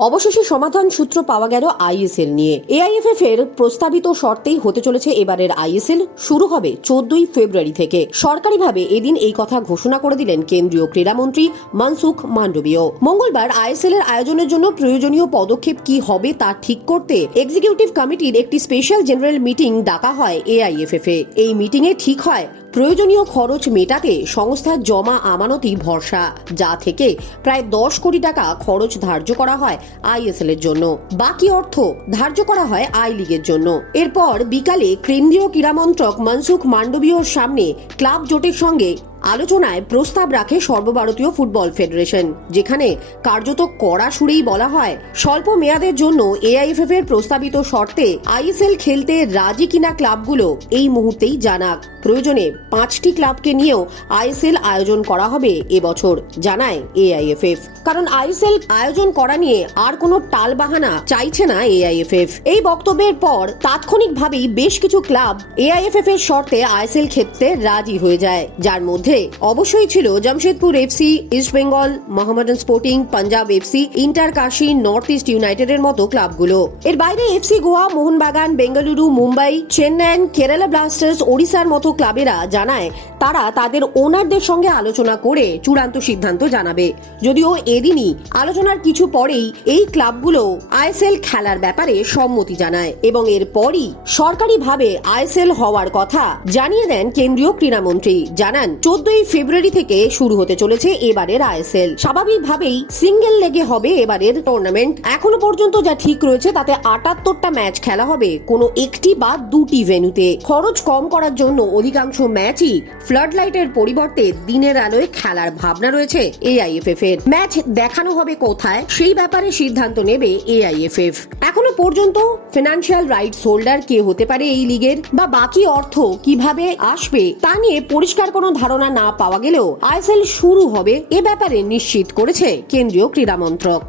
অবশেষে সমাধান সূত্র পাওয়া গেল আইএসএল নিয়ে। এআইএফএফ এর প্রস্তাবিত শর্তেই হতে চলেছে এবারের আইএসএল, শুরু হবে 14ই ফেব্রুয়ারি থেকে। সরকারিভাবে এদিন এই কথা ঘোষণা করে দিলেন কেন্দ্রীয় ক্রীড়ামন্ত্রী মনসুখ মান্ডবীয়। মঙ্গলবার আইএসএল এর আয়োজনের জন্য প্রয়োজনীয় পদক্ষেপ কি হবে তা ঠিক করতে এক্সিকিউটিভ কমিটির একটি স্পেশাল জেনারেল মিটিং ডাকা হয় এআইএফএফ এ। এই মিটিংয়ে ঠিক হয় প্রয়োজনীয় খরচ মেটাতে সংস্থার জমা আমানতই ভরসা, যা থেকে প্রায় 10 কোটি টাকা খরচ ধার্য করা হয় আইএসএল এর জন্য। বাকি অর্থ ধার্য করা হয় আই লিগের জন্য। এরপর বিকালে কেন্দ্রীয় ক্রীড়ামন্ত্রক মনসুখ মান্ডবীয়র সামনে ক্লাব জোটের সঙ্গে আলোচনায় প্রস্তাব রাখে সর্বভারতীয় ফুটবল ফেডারেশন, যেখানে কার্যত কড়া সুরেই বলা হয় স্বল্প মেয়াদের জন্য এআইএফএফ এর প্রস্তাবিত শর্তে আইএসএল খেলতে রাজি কিনা ক্লাবগুলো এই মুহূর্তেই জানাক। প্রয়োজনে 5টি ক্লাবকে নিয়েও আইএসএল আয়োজন করা হবে এবছর, জানায় এআইএফএফ। কারণ আইএসএল আয়োজন করা নিয়ে আর কোনো টালবাহানা চাইছে না এআইএফএফ। এই বক্তব্যের পর তাৎক্ষণিকভাবেই বেশ কিছু ক্লাব এআইএফএফ এর শর্তে আইএসএল খেলতে রাজি হয়ে যায়, যার মধ্যে অবশ্যই ছিল Jamshedpur FC, east Bengal, Mohammedan sporting, Punjab FC, inter Kashi, north east ইউনাইটেডের মতো ক্লাবগুলো। এর বাইরে এফসি গোয়া, মোহনবাগান, বেঙ্গালুরু, মুম্বাই, চেন্নাই, কেরালা ব্লাস্টার্স, ওড়িশার মতো ক্লাবেরা জানায় তারা তাদের ওনারদের সঙ্গে আলোচনা করে চূড়ান্ত সিদ্ধান্ত জানাবে। যদিও এদিনই আলোচনার কিছু পরেই এই ক্লাবগুলো আইএসএল খেলার ব্যাপারে সম্মতি জানায় এবং এরপরই সরকারিভাবে আইএসএল হওয়ার কথা জানিয়ে দেন কেন্দ্রীয় ক্রীড়ামন্ত্রী। জানান 14ই ফেব্রুয়ারি থেকে শুরু হতে চলেছে এবারের আইএসএল। স্বাভাবিকভাবেই সিঙ্গেল লেগে হবে এবারের টুর্নামেন্ট। এখনো পর্যন্ত যা ঠিক রয়েছে তাতে 78টা ম্যাচ খেলা হবে কোনো একটি বা দুটি ভেন্যুতে। খরচ কম করার জন্য অধিকাংশ ম্যাচই ফ্লাড লাইটের পরিবর্তে দিনের আলোয় খেলার ভাবনা রয়েছে এআইএফএফ এর। ম্যাচ দেখানো হবে কোথায় সেই ব্যাপারে সিদ্ধান্ত নেবে এআইএফএফ। এখনো পর্যন্ত ফিনান্সিয়াল রাইটস হোল্ডার কে হতে পারে এই লিগের বা বাকি অর্থ কিভাবে আসবে তা নিয়ে পরিষ্কার কোনো ধারণা না পাওয়া গেলেও আইএসএল শুরু হবে এ ব্যাপারে নিশ্চিত করেছে কেন্দ্রীয় ক্রীড়া মন্ত্রক।